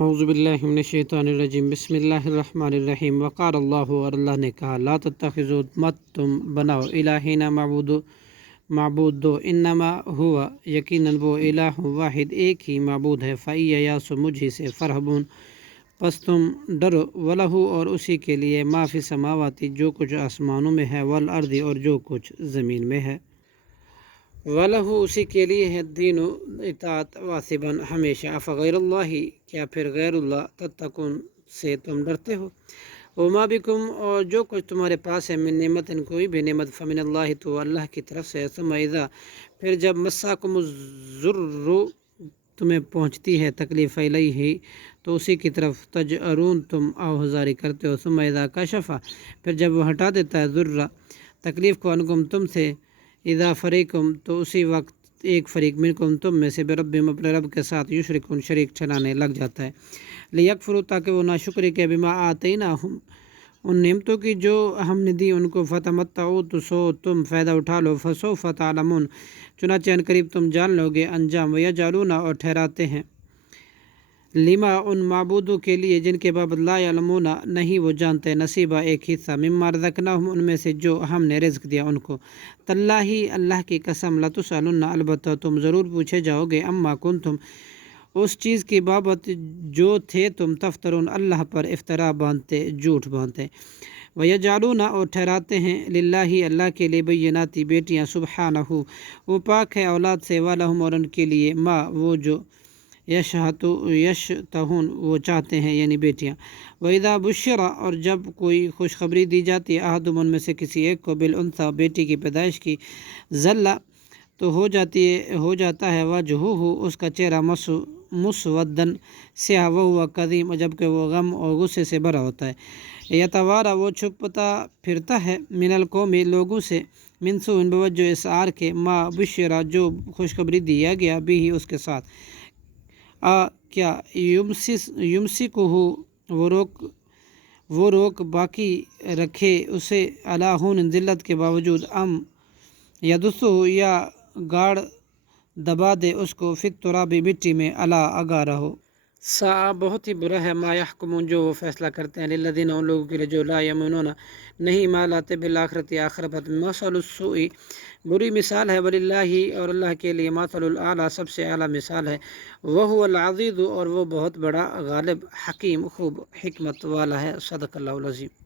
اعوذ باللہ من الشیطان الرجیم بسم اللہ الرحمن الرحیم وقال اللہ، اور اللہ نے کہا، لا تتخذوا، مت تم بناؤ، الہین معبود دو، انما ہوا، یقیناً وہ، الہ واحد ایک ہی معبود ہے، فإیایا، مجھ ہی سے، فرحبون، پس تم ڈرو، وَلَہُ، اور اسی کے لیے، ما فی السماوات، جو کچھ آسمانوں میں ہے، والارض، اور جو کچھ زمین میں ہے، وَلَہُ، اسی کے لیے ہے، دین و اطاعت، واثباً، ہمیشہ، افغیر اللہ، کیا پھر غیر اللہ، تتقون، سے تم ڈرتے ہو، وما بکم، اور جو کچھ تمہارے پاس ہے، من نعمت، کوئی بھی نعمت، فمن اللہ، تو اللہ کی طرف سے، ثم اذا، پھر جب مساکم الضر، تمہیں پہنچتی ہے تکلیف، الیہ، تو اسی کی طرف، تجأرون، تم آہذاری کرتے ہو، ثم اذا کشف، پھر جب وہ ہٹا دیتا ہے، ضر، تکلیف کو، عنکم، تم سے، اذا فریقم، تو اسی وقت ایک فریق، منکم، تم میں سے، بربہم، اپنے رب کے ساتھ، یشرکون، شریک ٹھہرانے لگ جاتا ہے، لیکفروا، تاکہ وہ ناشکری کے، بما آتیناہم، ان نعمتوں کی جو ہم نے دی ان کو، فتمتعوا، تو سو تم فائدہ اٹھا لو، فسوف تعلمون، چنانچہ ان قریب تم جان لو گے انجام، ویجعلون، اور ٹھہراتے ہیں، لما، ان معبودوں کے لیے، جن کے بابت، لا یعلمون، نہیں وہ جانتے، نصیبہ، ایک حصہ، مما رزقناہم، ان میں سے جو ہم نے رزق دیا ان کو، تاللہ، اللہ کی قسم، لتسألن، البتہ تم ضرور پوچھے جاؤ گے، اما کنتم، اس چیز کی بابت جو تھے تم، تفترون، اللہ پر افطرا باندھتے، جھوٹ باندھتے، ویجعلون، اور ٹھہراتے ہیں، للہ، اللہ کے لیے، بینات، بیٹیاں، سبحانہ، وہ پاک ہے اولاد سے، ولہم، اور ان کے لیے، ما، وہ جو، یشتہون، وہ چاہتے ہیں، یعنی بیٹیاں، وَإِذَا بُشِّرَ، اور جب کوئی خوشخبری دی جاتی ہے، احدہم، ان میں سے کسی ایک کو، بالانثیٰ، بیٹی کی پیدائش کی، ظل، تو ہو جاتا ہے، وجہہ، اس کا چہرہ، مسودن، سیاہ، وہو کظیم، جبکہ وہ غم اور غصے سے بھرا ہوتا ہے، یتوارا، وہ چھپتا پھرتا ہے، من القوم، لوگوں سے، من سوء، بوجہ اسعار کے، ما بشرا، جو خوشخبری دیا گیا، بھی اس کے ساتھ، کیا، یمسکہ، وہ روک باقی رکھے اسے، علی ہون، ذلت کے باوجود، ام یدسہ، یا گاڑ دبا دے اس کو، فی التراب، مٹی میں، الا، آگاہ رہو، ساء، بہت ہی برا ہے، ما یحکمون، جو وہ فیصلہ کرتے ہیں، للذین، ان لوگوں کے لیے، جو، لا یؤمنون، نہیں ایمان لاتے، بالآخرۃ، آخرت، مثل السوء، بری مثال ہے، وللہ، اور اللہ کے لیے، مثل الاعلیٰ، سب سے اعلیٰ مثال ہے، وہو العزیز، اور وہ بہت بڑا غالب، حکیم، خوب حکمت والا ہے، صدق اللہ العظیم۔